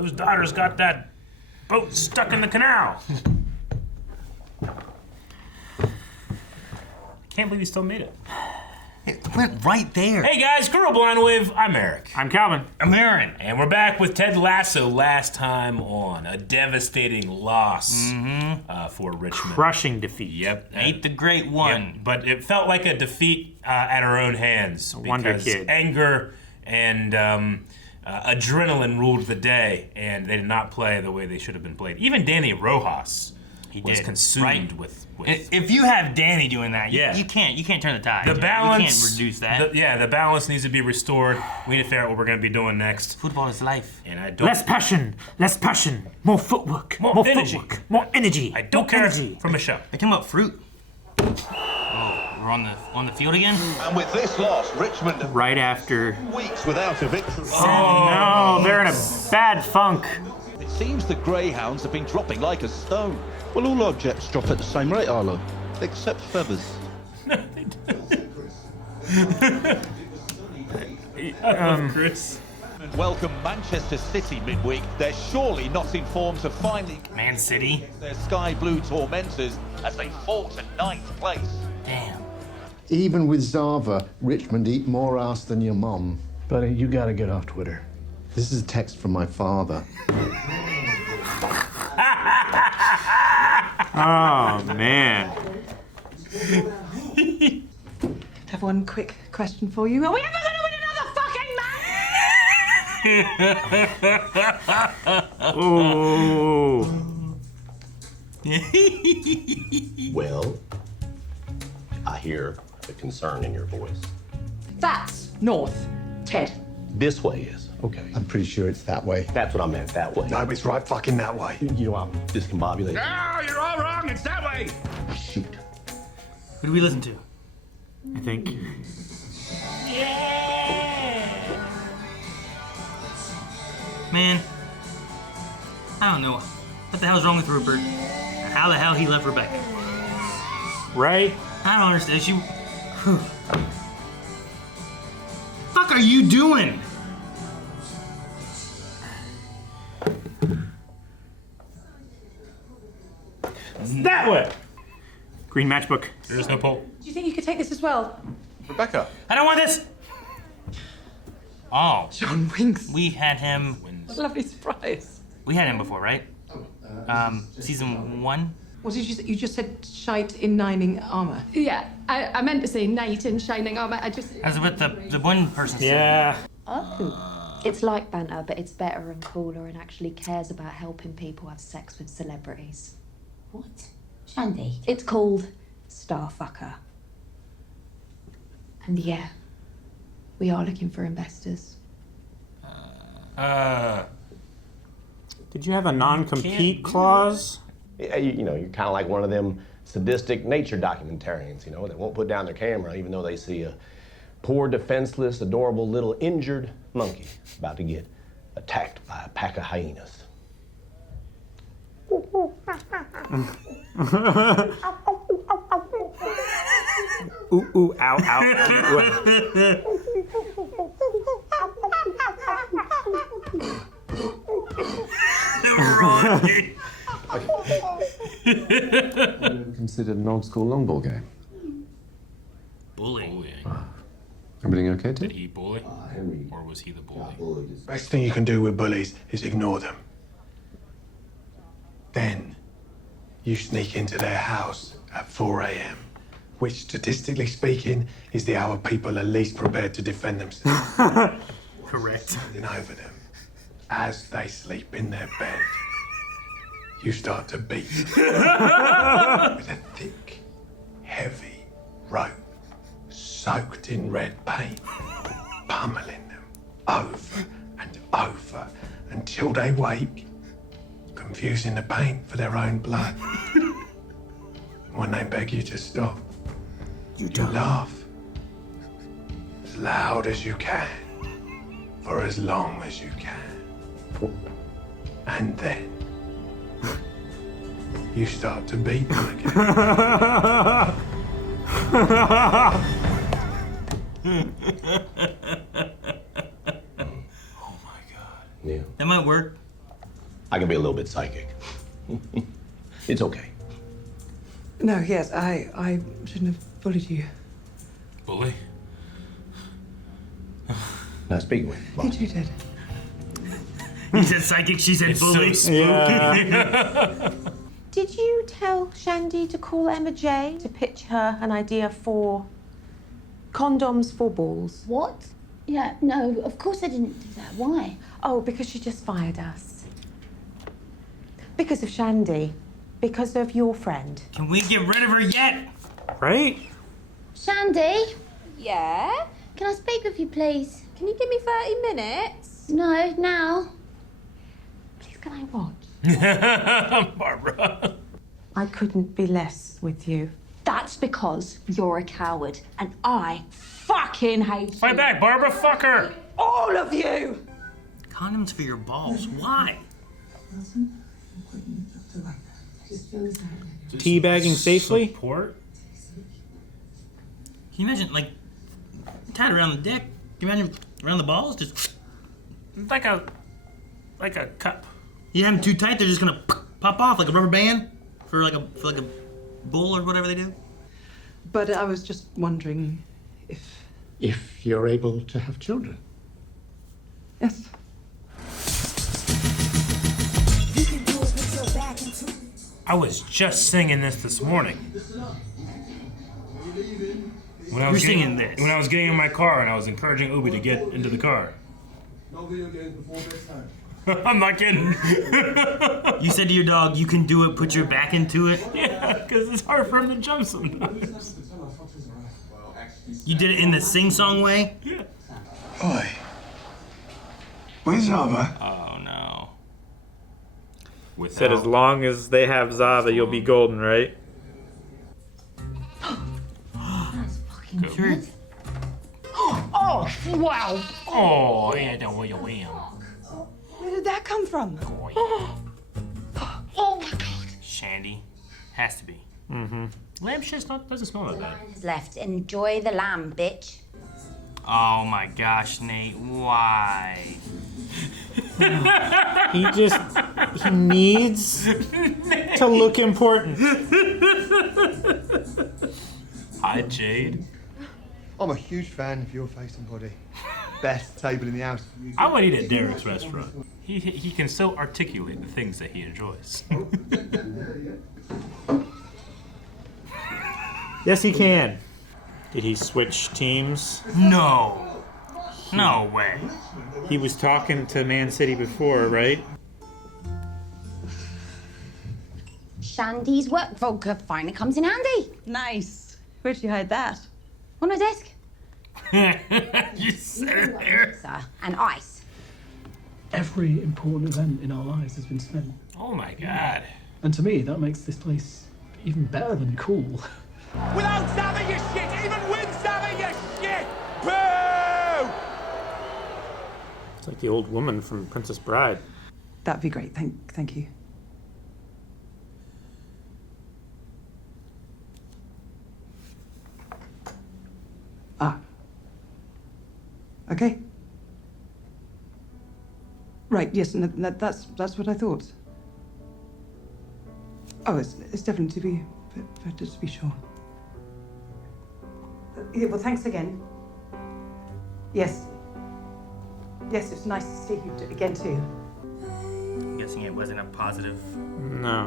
Those Dodgers got that boat stuck in the canal. Can't believe he still made it. It went right there. Hey guys, Girl Blind Wave, I'm Eric. I'm Calvin. I'm Aaron. And we're back with Ted Lasso last time on. A devastating loss for Richmond. Crushing defeat. Yep. Ain't the great one. Yep. But it felt like a defeat at our own hands. Wonder Because Kid. anger and adrenaline ruled the day, and they did not play the way they should have been played. Even Danny Rojas was consumed with If you have Danny doing that, Yeah. you can't turn the tide. the balance. You can't reduce that. The balance needs to be restored. We need to figure out what we're going to be doing next. Football is life. And I don't. Less passion, more footwork, More energy. footwork, more energy. I don't more care energy. from a show. They talking about fruit. Oh, we're on the field again. And with this loss, Richmond have Right after. weeks without a victory. No, they're in a bad funk. It seems the Greyhounds have been dropping like a stone. Well, all objects drop at the same rate, Arlo, except feathers. Chris. And welcome Manchester City midweek. They're surely not in form to finally Man City. their sky blue tormentors as they fall to 9th place. Damn. Even with Zava, Richmond eat more ass than your mom. Buddy, you gotta get off Twitter. This is a text from my father. Oh, man. I have one quick question for you. Are we ever going to win another fucking match? Ooh. Well, I hear the concern in your voice. That's north, Ted. This way is, okay. I'm pretty sure it's that way. That's what I meant, that way. No, it's right fucking that way. You know, I'm discombobulated. No, you're all wrong. It's that way. Shoot. Who do we listen to? I think. Man, I don't know. What the hell's wrong with Rupert? How the hell he left Rebecca? Right? I don't understand. She. Fuck are you doing? That way. Green matchbook. There's no pole. Do you think you could take this as well? Rebecca. I don't want this. Oh, John Winks. we had him. Lovely surprise. We had him before, right? Season 1. What did you just said shite in nining armor. Yeah, I meant to say knight in shining armor. I just. As with the one person. Yeah. Oh. It's like banter, but it's better and cooler and actually cares about helping people have sex with celebrities. What? Shandy? It's called Starfucker. And yeah, we are looking for investors. Did you have a non-compete clause? You know, you're kind of like one of them sadistic nature documentarians, you know, that won't put down their camera even though they see a poor, defenseless, adorable little injured monkey about to get attacked by a pack of hyenas. Ooh, ooh, ow, ow. Considered an old school long ball game. Bullying. Everything okay, Did Ted? he bully? Or was he the bully? Best thing you can do with bullies is ignore them. Then you sneak into their house at 4 a.m., which statistically speaking is the hour people are least prepared to defend themselves. Correct. Standing over them as they sleep in their bed. You start to beat with a thick, heavy rope soaked in red paint, pummeling them over and over until they wake, confusing the paint for their own blood. When they beg you to stop, you laugh as loud as you can for as long as you can. And then you start to beat them again. That might work. I can be a little bit psychic. It's okay. No, yes, I shouldn't have bullied you. Bully? Nice speaking with you. You did. He said psychic, she said bully. So spooky. Did you tell Shandy to call Emma J to pitch her an idea for condoms for balls? What? Yeah, no, of course I didn't do that. Why? Oh, because she just fired us. Because of Shandy. Because of your friend. Can we get rid of her yet? Right? Shandy, Yeah? can I speak with you, please? Can you give me 30 minutes? No, now. Please, can I watch? Barbara. I couldn't be less with you. That's because you're a coward, and I fucking hate Fight you. back, Barbara. Fuck her. All of you! Condoms for your balls. Why? Teabagging safely? Support? Can you imagine, like, tied around the dick? Can you imagine around the balls? Just Like a cup. you have them too tight, they're just gonna pop off like a rubber band for like a bull or whatever they do. But I was just wondering If you're able to have children. Yes. I was just singing this morning. When I was You're getting, singing this? When I was getting in my car and I was encouraging Ubi to get into the car. No video games before bedtime. I'm not kidding. You said to your dog, you can do it, put your back into it. Yeah, because it's hard for him to jump sometimes. You did it in the sing-song way? Yeah. Oi. Where's Zava? Oh no. Said as long as they have Zava, you'll be golden, right? That's fucking Sure. good. Oh, wow. Oh, yeah, don't worry, wham. Where did that come from? Oh my god. Shandy. Has to be. Mm-hmm. Lamb shit doesn't smell that bad. Left. Enjoy the lamb, bitch. Oh my gosh, Nate, why? He needs to look important. Hi, Jade. I'm a huge fan of your face and body. Best table in the house. I would eat at Derek's restaurant. He can so articulate the things that he enjoys. Yes, he can. Did he switch teams? No. No way. He was talking to Man City before, right? Shandy's work vodka finally comes in handy. Nice. Where'd you hide that? On my desk. You said it there. Pizza and ice. Every important event in our lives has been spent. Oh my god. And to me, that makes this place even better than cool. Without Zava, you shit! Even with Zava, you shit! Boo! It's like the old woman from Princess Bride. That'd be great. Thank you. Ah. Okay. Right. Yes. That's what I thought. Oh, it's definitely to be sure. Yeah, well, thanks again. Yes. Yes, it's nice to see you again too. I'm guessing it wasn't a positive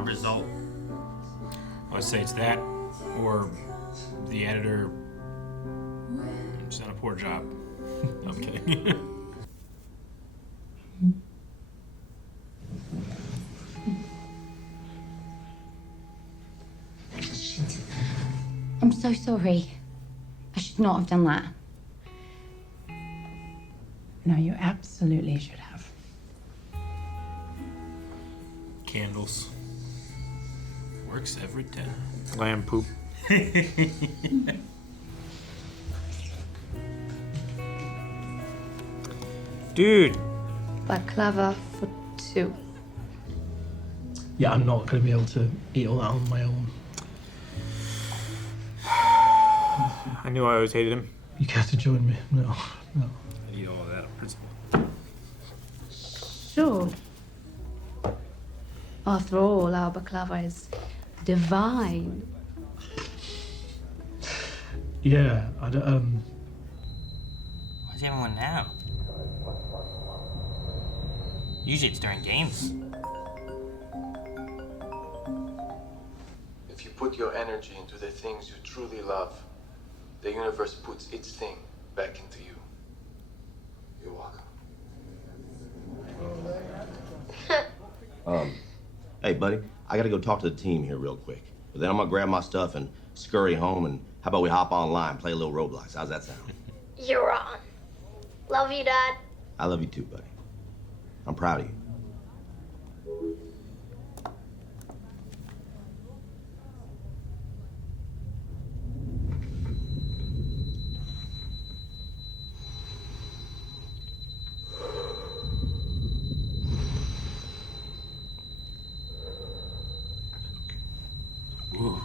result. I would say it's that, or the editor just done a poor job. No, I'm kidding. I'm so sorry. I should not have done that. No, you absolutely should have. Candles. Works every time. Lamb poop. Dude. Baklava for 2. Yeah, I'm not going to be able to eat all that on my own. I knew I always hated him. You care to join me? No. I eat all of that on principle. Sure. After all, our baklava is divine. Yeah, I don't, Why's he having one now? Usually it's during games. If you put your energy into the things you truly love, the universe puts its thing back into you. You're welcome. Hey, buddy, I gotta go talk to the team here real quick. But then I'm gonna grab my stuff and scurry home, and how about we hop online and play a little Roblox? How's that sound? You're on. Love you, Dad. I love you too, buddy. I'm proud of you. Ooh.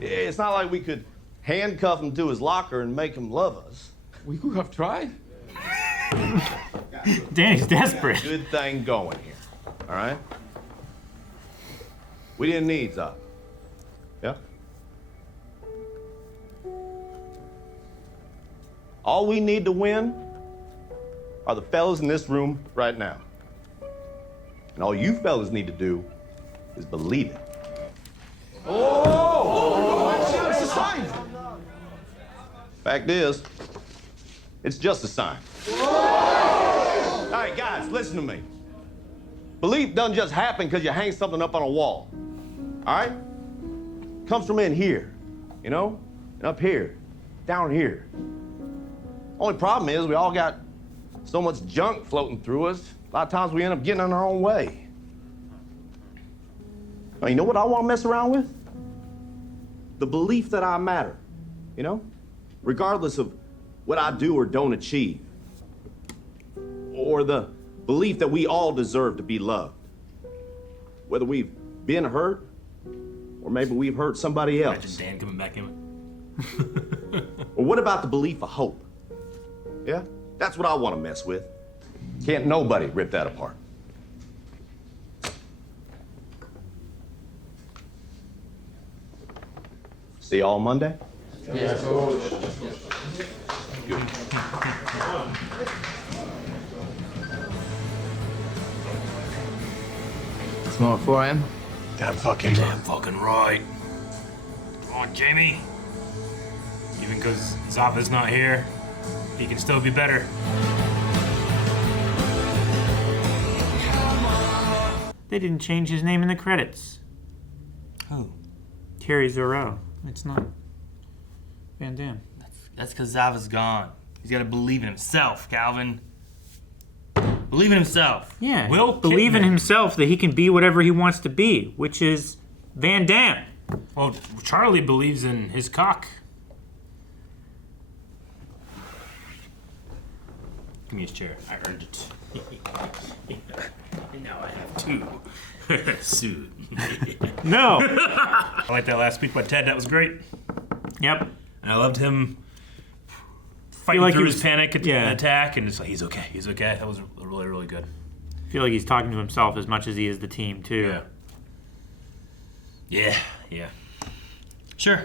Yeah, it's not like we could handcuff him to his locker and make him love us. We could have tried. Danny's desperate. Good thing going here, all right? We didn't need Zop. Yeah? All we need to win are the fellas in this room right now. And all you fellas need to do is believe it. It's a sign. Fact is, it's just a sign. All right, guys, listen to me. Belief doesn't just happen because you hang something up on a wall. All right? It comes from in here, you know? And up here, down here. Only problem is we all got so much junk floating through us. A lot of times we end up getting in our own way. Now, you know what I want to mess around with? The belief that I matter, you know? Regardless of what I do or don't achieve. Or the belief that we all deserve to be loved. Whether we've been hurt, or maybe we've hurt somebody else. Imagine Dan coming back in. Or what about the belief of hope? Yeah? That's what I want to mess with. Can't nobody rip that apart. See y'all Monday? Yes, Good. Tomorrow at 4 a.m. Damn fucking right. Come on, Jamie. Even because Zappa's not here, he can still be better. They didn't change his name in the credits. Who? Terry Zorro. It's not Van Damme. That's because Zava's gone. He's got to believe in himself, Calvin. Believe in himself. Yeah. Will believe in Kidman. himself that he can be whatever he wants to be, which is Van Damme. Well, Charlie believes in his cock. Give me his chair. I earned it. Now I have two. Soon. No. I like that last speech by Ted. That was great. Yep. And I loved him fighting like through he his was- panic yeah. attack, and it's like, he's okay, he's okay. That was really, really good. I feel like he's talking to himself as much as he is the team, too. Yeah. Sure.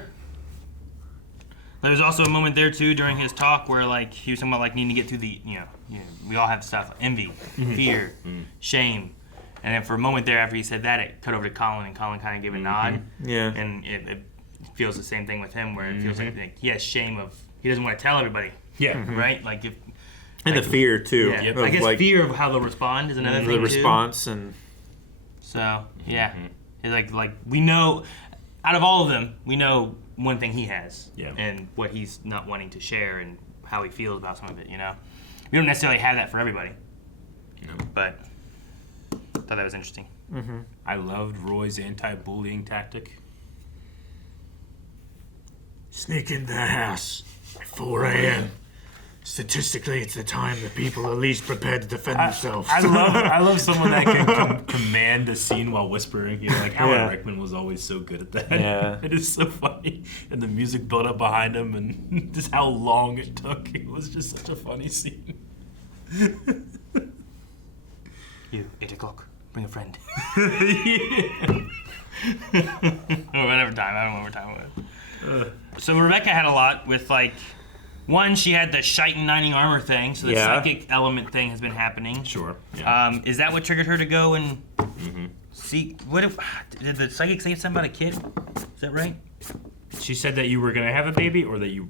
There was also a moment there too during his talk where like he was talking about like needing to get through the we all have stuff like envy, fear, shame, and then for a moment there after he said that it cut over to Colin and Colin kind of gave a nod. Yeah. And it feels the same thing with him where it feels like he has shame of he doesn't want to tell everybody. Yeah. Right. Like if And like, the fear, too. Yeah. of, I guess like, fear of how they'll respond is another thing the too. response and So yeah, it's like we know, out of all of them, we know one thing he has, and what he's not wanting to share, and how he feels about some of it. You know, we don't necessarily have that for everybody. But I thought that was interesting. I loved Roy's anti-bullying tactic. Sneak in the house at 4 a.m. Statistically, it's the time that people are least prepared to defend themselves. I love someone that can command a scene while whispering. You know, like Alan Rickman was always so good at that. Yeah. It is so funny. And the music built up behind him and just how long it took. It was just such a funny scene. You, 8 o'clock. Bring a friend. Yeah. Or whatever time. I don't know what time it was. So Rebecca had a lot with, like, one, she had the shite and knighting armor thing, so the psychic element thing has been happening. Sure. Yeah. Is that what triggered her to go and see? What if did the psychic say something about a kid? Is that right? She said that you were gonna have a baby, or that you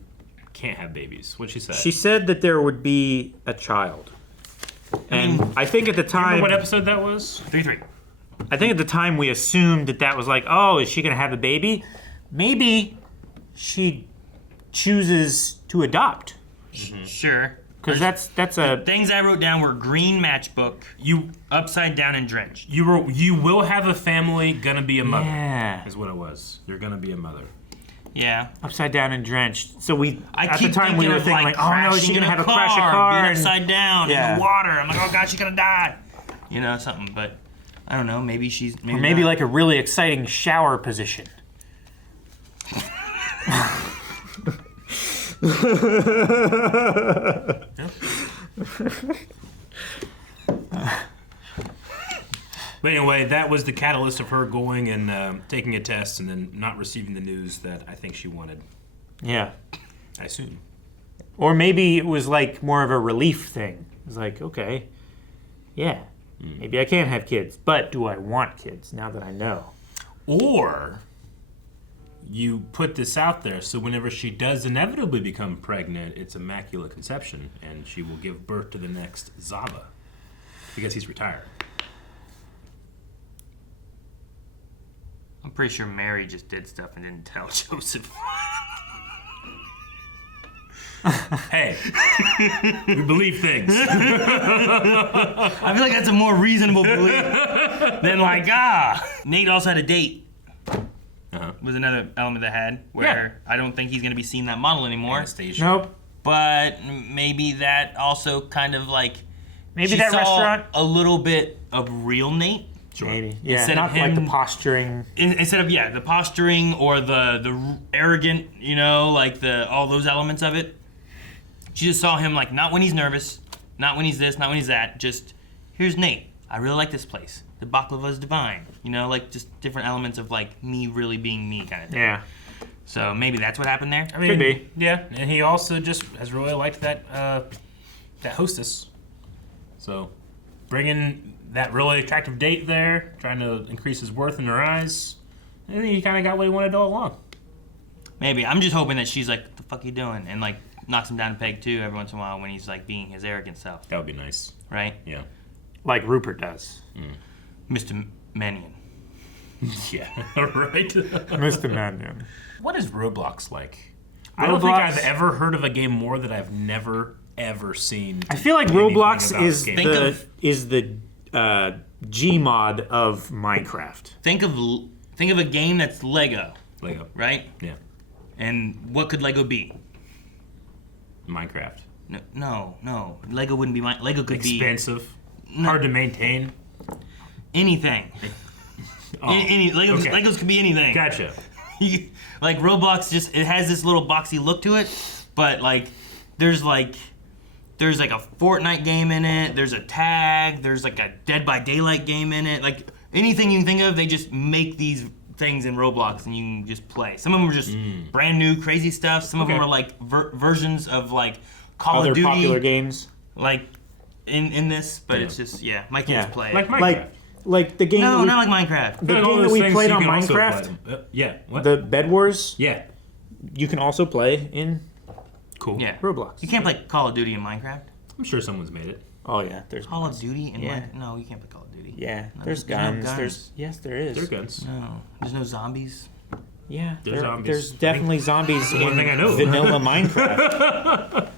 can't have babies. What'd she say? She said that there would be a child. And I think at the time... Remember what episode that was? 3-3. I think at the time we assumed that was like, oh, is she going to have a baby? Maybe she chooses to adopt. Sure. Because that's a... Things I wrote down were green matchbook, you upside down and drenched. You will have a family, gonna be a mother. Yeah. Is what it was. You're gonna be a mother. Yeah. Upside down and drenched. So at keep the time we were thinking like, oh no, is she gonna have a crash a car? Being upside down in the water. I'm like, oh god, she's gonna die. You know, something. But I don't know. Maybe she's maybe like a really exciting shower position. But anyway, that was the catalyst of her going and taking a test and then not receiving the news that I think she wanted. Yeah. I assume. Or maybe it was like more of a relief thing. It was like, okay, yeah, maybe I can have kids, but do I want kids now that I know? Or you put this out there so whenever she does inevitably become pregnant, it's immaculate conception and she will give birth to the next Zava because he's retired. I'm pretty sure Mary just did stuff and didn't tell Joseph. Hey, we believe things. I feel like that's a more reasonable belief than like, Nate also had a date. Was another element that had where I don't think he's going to be seeing that model anymore. Anastasia. Nope. But maybe that also kind of like maybe that saw restaurant a little bit of real Nate. Sure. Maybe. Yeah, Instead not of him, like the posturing. Instead of the posturing or the arrogant, you know, like all those elements of it. She just saw him like not when he's nervous, not when he's this, not when he's that. Just here's Nate. I really like this place. The baklava's divine. You know, like just different elements of like me really being me kind of thing. Yeah. So maybe that's what happened there. I mean, could be. Yeah, and he also just has really liked that hostess. So bringing that really attractive date there, trying to increase his worth in her eyes. I think he kind of got what he wanted all along. Maybe. I'm just hoping that she's like, what the fuck are you doing? And like knocks him down a peg too every once in a while when he's like being his arrogant self. That would be nice. Right? Yeah. Like Rupert does. Mr. Mannion. Yeah, right? Mr. Mannion. What is Roblox like? I don't think I've ever heard of a game more that I've never, ever seen. I feel like Roblox is games. the Gmod of Minecraft. Think of a game that's Lego. Lego. Right? Yeah. And what could Lego be? Minecraft. No. Lego wouldn't be Lego could be expensive, hard to maintain. Anything. Legos could be anything. Gotcha. Like Roblox it has this little boxy look to it, but like there's like a Fortnite game in it, there's a tag, there's like a Dead by Daylight game in it. Like anything you can think of, they just make these things in Roblox and you can just play. Some of them are just brand new crazy stuff. Some of them are like versions of like Call of Duty. Other popular games. Like in this, but it's just my kids play like it. Minecraft. Like the game. No, not like Minecraft. The game that we played on Minecraft. Yeah. What? The Bed Wars. Yeah. You can also play in. Cool. Yeah. Roblox. You can't play Call of Duty in Minecraft. I'm sure someone's made it. Oh yeah, there's Call of Duty in Yeah. Minecraft. No, you can't play Call of Duty. Yeah, No, there's no guns. Yes, there is. There are guns. No, there's no zombies. Yeah, There's zombies. There's definitely zombies in one thing I know. vanilla Minecraft.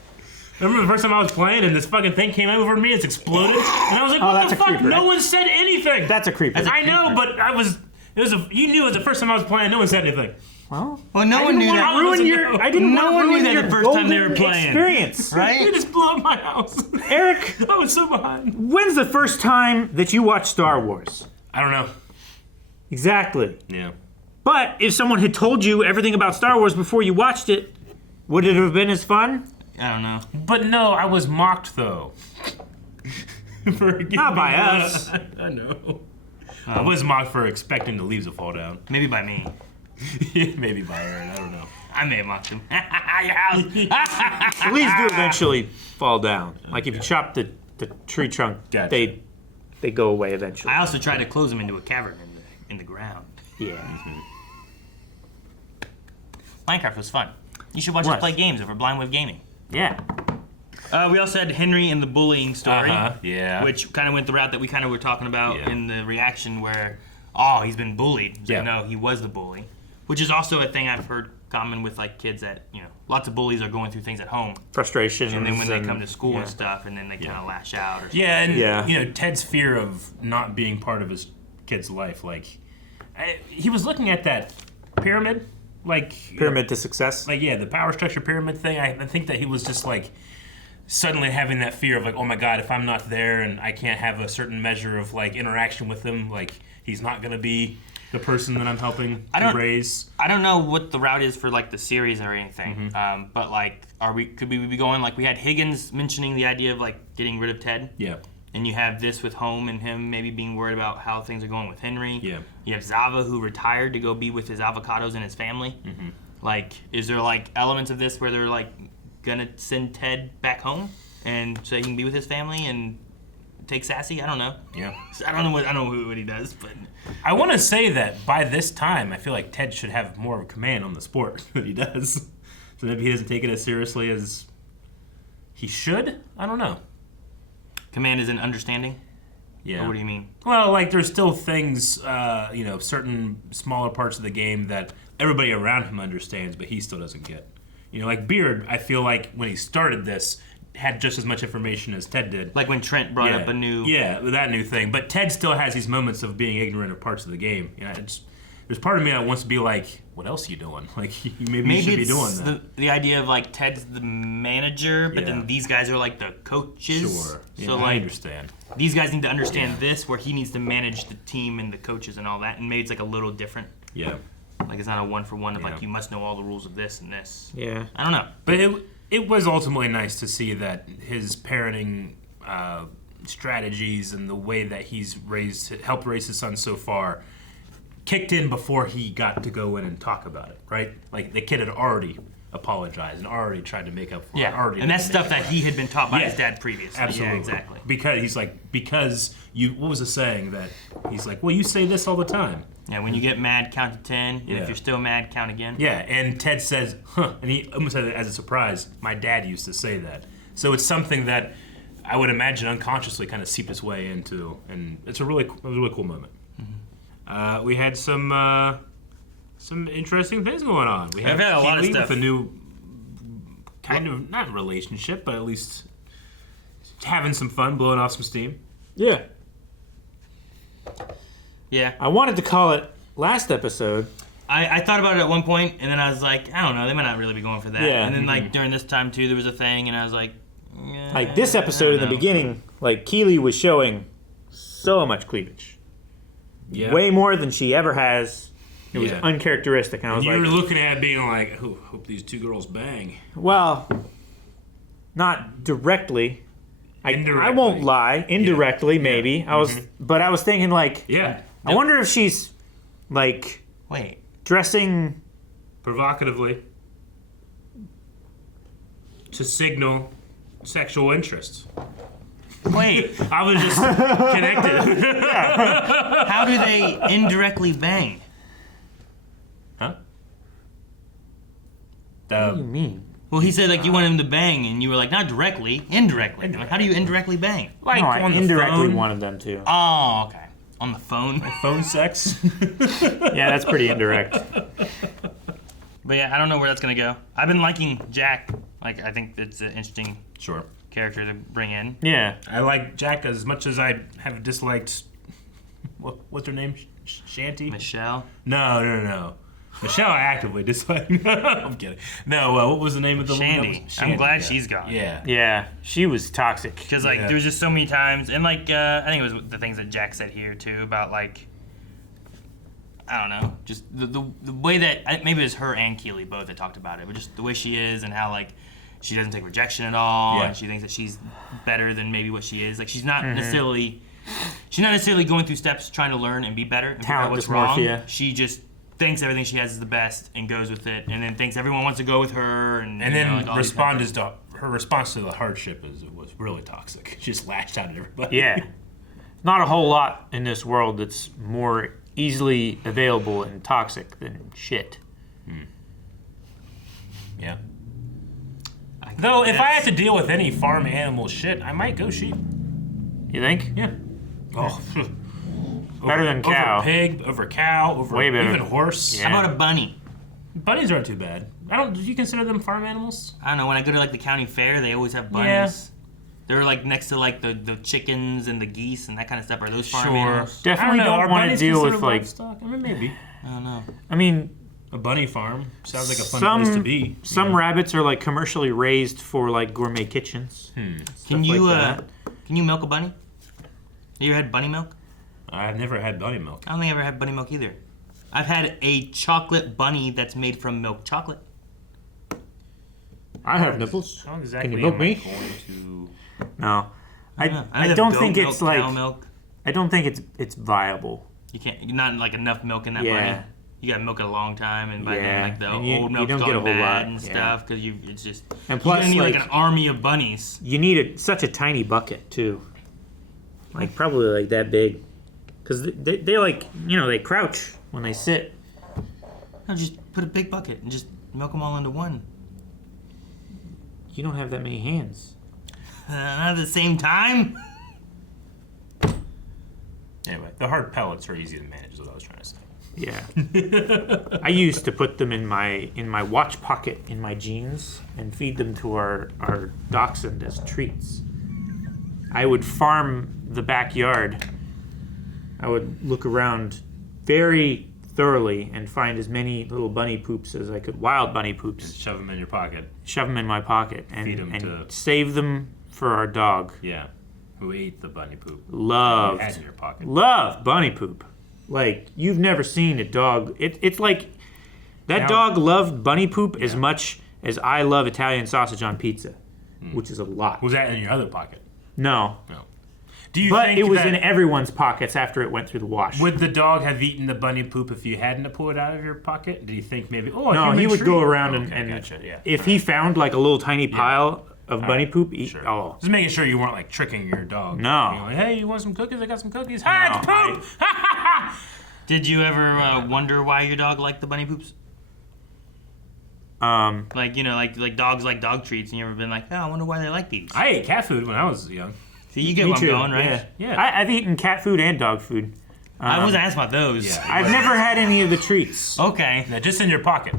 I remember the first time I was playing and this fucking thing came over me, it's exploded, and I was like, Oh, what that's the a fuck? creeper. No one said anything! That's a creeper. I know, but you knew it was the first time I was playing, no one said anything. Well, no one knew that. I didn't No want to one knew ruin that your the first time they were golden playing. experience. Right? You just blew up my house. Eric, I was so behind. when's the first time that you watched Star Wars? I don't know. Exactly. Yeah. But if someone had told you everything about Star Wars before you watched it, would it have been as fun? I don't know. But no, I was mocked though. Not by us. I know. I was mocked for expecting the leaves to fall down. Maybe by me. Maybe by Aaron. I don't know. I may have mocked him. Your house. The leaves do eventually fall down. Like if you chop the tree trunk, Gotcha. they go away eventually. I also tried to close him into a cavern in the ground. Yeah. Minecraft was fun. You should watch us play games over Blind Wave Gaming. Yeah. We also had Henry and the bullying story. Yeah. Which kind of went the route that we kind of were talking about in the reaction where, oh, he's been bullied. It's like, no, he was the bully. Which is also a thing I've heard common with like kids that, lots of bullies are going through things at home. Frustration. And then when they come to school and stuff, and then they kind of lash out or something. Yeah, and Ted's fear of not being part of his kid's life. Like, he was looking at that pyramid. Like pyramid to success. Like the power structure pyramid thing. I think that he was just like suddenly having that fear of like, oh my god, if I'm not there and I can't have a certain measure of like interaction with him, like he's not gonna be the person that I'm helping to raise. I don't know what the route is for like the series or anything, but like, could we be going like we had Higgins mentioning the idea of like getting rid of Ted? Yeah. And you have this with Home and him maybe being worried about how things are going with Henry. Yeah. You have Zava who retired to go be with his avocados and his family. Like, is there like elements of this where they're like gonna send Ted back home and so he can be with his family and take Sassy? I don't know. Yeah. I don't know what he does, but I want to say that by this time, I feel like Ted should have more of a command on the sport than he does. So maybe he doesn't take it as seriously as he should. I don't know. Command is an understanding? Yeah. Or what do you mean? Well, like there's still things, certain smaller parts of the game that everybody around him understands, but he still doesn't get. Like Beard, I feel like when he started this, had just as much information as Ted did. Like when Trent brought up a new... Yeah, that new thing. But Ted still has these moments of being ignorant of parts of the game. There's part of me that wants to be like, what else are you doing? Like, maybe you should be doing that. The idea of like Ted's the manager, but then these guys are like the coaches. Sure. So I like, understand. These guys need to understand this, where he needs to manage the team and the coaches and all that, and maybe it's like a little different. Yeah. Like it's not a one for one of like you must know all the rules of this and this. Yeah. I don't know. But it was ultimately nice to see that his parenting strategies and the way that he's helped raise his son so far kicked in before he got to go in and talk about it, right? Like the kid had already apologized and already tried to make up for it. And that's stuff that he had been taught by his dad previously. Absolutely. Yeah, exactly. Because he's like, you, what was the saying that he's like, well, you say this all the time. Yeah, when you get mad, count to 10. And if you're still mad, count again. Yeah, and Ted says, huh, and he almost said it as a surprise, my dad used to say that. So it's something that I would imagine unconsciously kind of seeped its way into, and it's a really cool moment. We had some interesting things going on. We had a lot of Keeley stuff. with a new kind of, not relationship, but at least having some fun, blowing off some steam. Yeah. Yeah. I wanted to call it last episode. I thought about it at one point, and then I was like, I don't know, they might not really be going for that. Yeah. And then like during this time too, there was a thing, and I was like, Like this episode in the beginning, like Keeley was showing so much cleavage. Yeah. Way more than she ever has. It was uncharacteristic. And I was you like, were looking at it being like, oh, hope these two girls bang. well, not directly. I Indirectly. won't lie. Indirectly, maybe. I was, but I was thinking like, I wonder if she's like, dressing provocatively to signal sexual interest. Wait. I was just connected. How do they indirectly bang? Huh? What do you mean? Well, he said like you want him to bang, and you were like not directly, indirectly. Like, how do you indirectly bang? Like no, I on the indirectly phone. wanted them to. Oh, okay. On the phone. Like phone sex. Yeah, that's pretty indirect. But yeah, I don't know where that's gonna go. I've been liking Jack. Like, I think it's an interesting character to bring in. Yeah, I like Jack as much as I have disliked. What's her name? Shanty. Michelle. No. Michelle, I actively dislike. I'm kidding. No, what was the name of the Shandy. woman? I'm glad yeah. she's gone. Yeah. Yeah, she was toxic. Because like there was just so many times, and like I think it was the things that Jack said here too about like I don't know, just the way that maybe it was her and Keeley both that talked about it, but just the way she is and how like she doesn't take rejection at all, and she thinks that she's better than maybe what she is. Like she's not necessarily going through steps trying to learn and be better and figure out what's wrong. She just thinks everything she has is the best and goes with it, and then thinks everyone wants to go with her, and then her response to the hardship was really toxic. She just lashed out at everybody. Yeah, not a whole lot in this world that's more easily available and toxic than shit. Yeah. Though if I had to deal with any farm animal shit, I might go sheep. You think? Yeah. Oh. Better than cow. Over pig, over cow, over way better. even horse. How about a bunny? Bunnies aren't too bad. Do you consider them farm animals? I don't know. When I go to like the county fair, they always have bunnies. Yeah. They're like next to like the chickens and the geese and that kind of stuff. Are those farm animals? Definitely don't want to deal with like. Livestock? I mean, maybe. I don't know. I mean, a bunny farm sounds like a fun place to be. Some rabbits are like commercially raised for like gourmet kitchens. Can you milk a bunny? You ever had bunny milk? I've never had bunny milk. I don't think I've ever had bunny milk either. I've had a chocolate bunny that's made from milk chocolate. I have nipples. How exactly Can you milk am I me? going to... No, I I don't goat think milk, it's like. cow milk. I don't think it's viable. You can't. Not like enough milk in that bunny. You gotta milk it a long time, and by then like the and old milk's don't get a gone whole bad lot and stuff because it's just. And plus, you need like an army of bunnies. You need such a tiny bucket too. Like probably like that big, because they like they crouch when they sit. No, just put a big bucket and just milk them all into one. You don't have that many hands. Not at the same time. Anyway, the hard pellets are easy to manage, is what I was trying to say. Yeah. I used to put them in my watch pocket in my jeans and feed them to our dachshund as treats. I would farm the backyard. I would look around very thoroughly and find as many little bunny poops as I could, wild bunny poops. And shove them in your pocket. Shove them in my pocket and, Feed 'em and save them for our dog. Yeah. Who ate the bunny poop. Loved. You had in your pocket. Loved bunny poop. Like, you've never seen a dog. It's like that dog loved bunny poop as much as I love Italian sausage on pizza, which is a lot. Was that in your other pocket? No. No. Do you but think it was that in everyone's pockets after it went through the wash. Would the dog have eaten the bunny poop if you hadn't pulled it out of your pocket? Do you think maybe? Oh, no, he would go around and gotcha, yeah. if he found like a little tiny pile of bunny poop, Just making sure you weren't like tricking your dog. No. Being like, hey, you want some cookies? I got some cookies. Hi, it's poop. Did you ever wonder why your dog liked the bunny poops? Like like dogs like dog treats, and you ever been like, oh, I wonder why they like these? I ate cat food when I was young. See, you get Me where I'm too, going, right? Yeah. I've eaten cat food and dog food. I wasn't asking about those. Yeah. I've never had any of the treats. Okay. No, just in your pocket.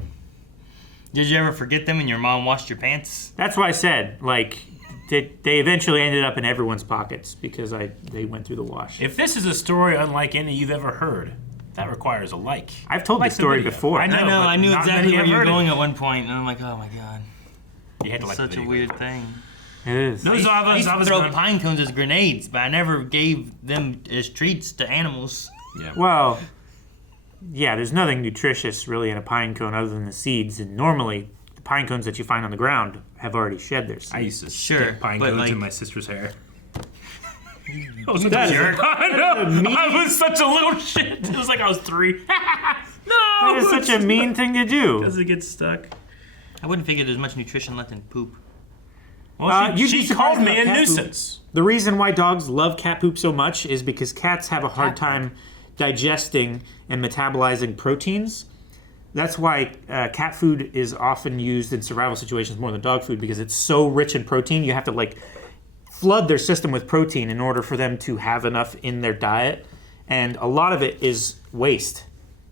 Did you ever forget them and your mom washed your pants? That's why I said, like, they eventually ended up in everyone's pockets because they went through the wash. If this is a story unlike any you've ever heard, that requires a like. I've told this story before. I know. I knew not exactly many where have you were heard going it. at one point, and I'm like, oh my god. You had to like Such the a video. weird thing. It is. Those I used to Zava's throw gone. pine cones as grenades, but I never gave them as treats to animals. Yeah. Well, yeah, there's nothing nutritious really in a pine cone other than the seeds, and normally the pine cones that you find on the ground have already shed their seeds. I used to stick pine but cones like- in my sister's hair. I was such That a is jerk. a- I know. that is a mean- I was such a little shit. It was like I was 3. No. That is such a mean thing to do. Because it gets stuck. I wouldn't figure there's much nutrition left in poop. Well, You'd be she surprised called me about a cat poop. nuisance. The reason why dogs love cat poop so much is because cats have a hard time digesting and metabolizing proteins. That's why cat food is often used in survival situations more than dog food, because it's so rich in protein. You have to like flood their system with protein in order for them to have enough in their diet, and a lot of it is waste.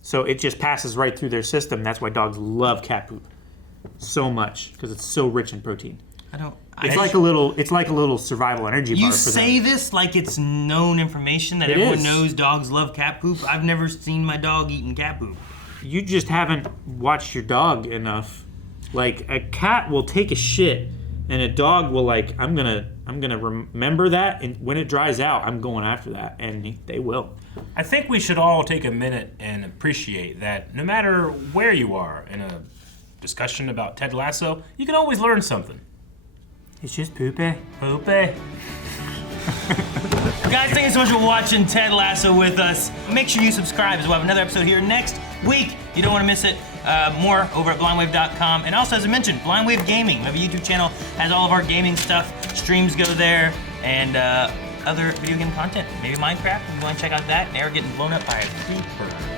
So it just passes right through their system. That's why dogs love cat poop so much, because it's so rich in protein. It's like a little survival energy bar You for say them. this like it's known information that It everyone is. knows dogs love cat poop. I've never seen my dog eating cat poop. You just haven't watched your dog enough. Like, a cat will take a shit, and a dog will I'm gonna remember that, and when it dries out, I'm going after that, and they will. I think we should all take a minute and appreciate that no matter where you are in a discussion about Ted Lasso, you can always learn something. It's just poopy. Poopy. Guys, thank you so much for watching Ted Lasso with us. Make sure you subscribe, as we'll have another episode here next week. You don't want to miss it. More over at blindwave.com. And also, as I mentioned, Blindwave Gaming. We have a YouTube channel, has all of our gaming stuff. Streams go there, and other video game content. Maybe Minecraft. You want to check out that. They're getting blown up by a creeper.